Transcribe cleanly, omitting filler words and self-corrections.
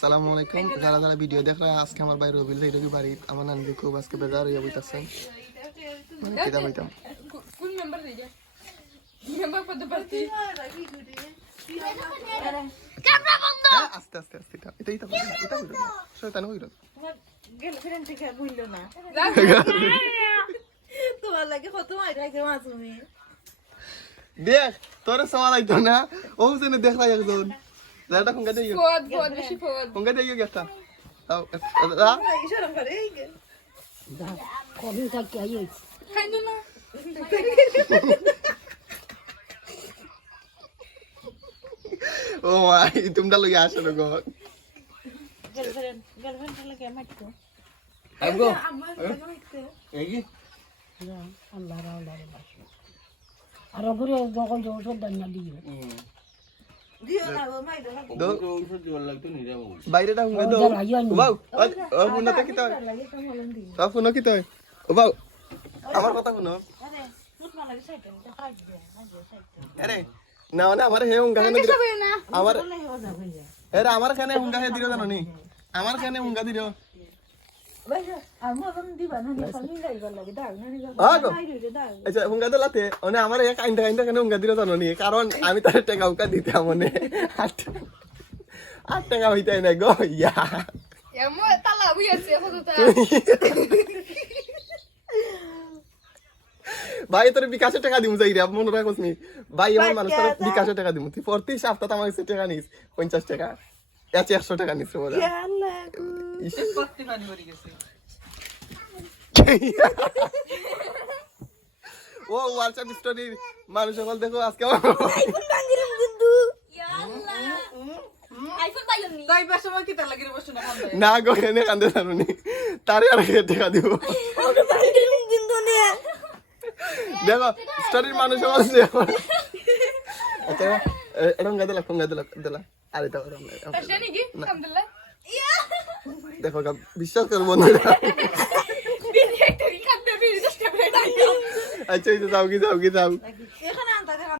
আসসালামু আলাইকুম যারা যারা ভিডিও দেখ रहा আজকে আমার ভাই রবিল ভাই রবি বাড়ি আমার নানি খুব আজকে বেজার হয়ে বইতাছেন মানে কিটা বইতাম কোন মেম্বার দিই যা মেম্বার পদ পাচ্ছি ক্যামেরা বন্ধ আস্তে আস্তে আস্তে এটা এটা শয়তান হইল গার্লফ্রেন্ড থেকে ভুললো না তোমার লাগে কত মাইরা কে মাসুমি দেখ তোরে সওয়াল আইতো না ও জেনে দেখ রাই একজন যাটা কোনটা দেইও ফদ বেশি ফদ কোনটা দেইও গেতা তাও ইশারা করে এই গে কবি থাকি আইই খাইনো না ও মাই তোমরা লই আসো না গো গার্লফ্রেন্ড লাগে মাইতো আমগো আমার মাইতো এই কি আল্লাহ রাউলা বাসু আর ওগুলো যখন ওষুধ দান না দিও দিও না মাইতো দো বাইরেটা হুঙ্গা দো বাউ ও মুন্নাতে কি তাই লাগে তো বলেন দি তা ফোন কি তাই ও বাউ আমার কথা শুনো আরে ফুট মালা সাইতে তো হাই দে সাইতে আরে না না আমার হে হুঙ্গা কেন দিল আমার বলে হেবা যাবে আরে আমার কানে হুঙ্গা হে দিল জানো নি আমার কানে হুঙ্গা দিল ভাই আমার বন্ধ দিবা না দি খালি লাইবা লাগে দাও না নি আগো দাও আচ্ছা হুঙ্গা দিলাতে মানে আমার এক আইন্দা আইন্দা কেন হুঙ্গা দিল জানো নি কারণ আমি তার টাকা হুঙ্গা দিতে আমনে 8 টাকা হইতাই না গো ইয়া এমো তালা বুইছে ফদটা ভাই তোর বিকাশে টাকা দিমু যাই রে মনে রাখোস নি ভাই আমার মানুষ তোর বিকাশে টাকা দিমু তুই প্রতি সপ্তাহে আমার কাছে টাকা নিস 50 টাকা এতে 100 টাকা নিস বলা আল্লাহ পত্তি পানি ভরে গেছে ও হোয়াটসঅ্যাপ স্টোরি মানুষ সকল দেখো আজকে আমার আইফোন বাঙ্গিলাম কিন্তু আইফোন পাইলাম নি তাই বেশ সময় কি তার লাগি বসে না খাবে না গো এনে কান্দে জানুনি তারে আর টাকা দিব ওকে বাঙ্গিলাম কিন্তু নে দেখো স্টোরির মানুষ সকল দেখো আচ্ছা এরকম গাদলা আরে তো এটা নাকি আলহামদুলিল্লাহ দেখো বিশ্বাস কর বন্ধুরা বিয়ে একটা খাতে বিয়ে চেষ্টা করে আচ্ছা এই যাও কি যাও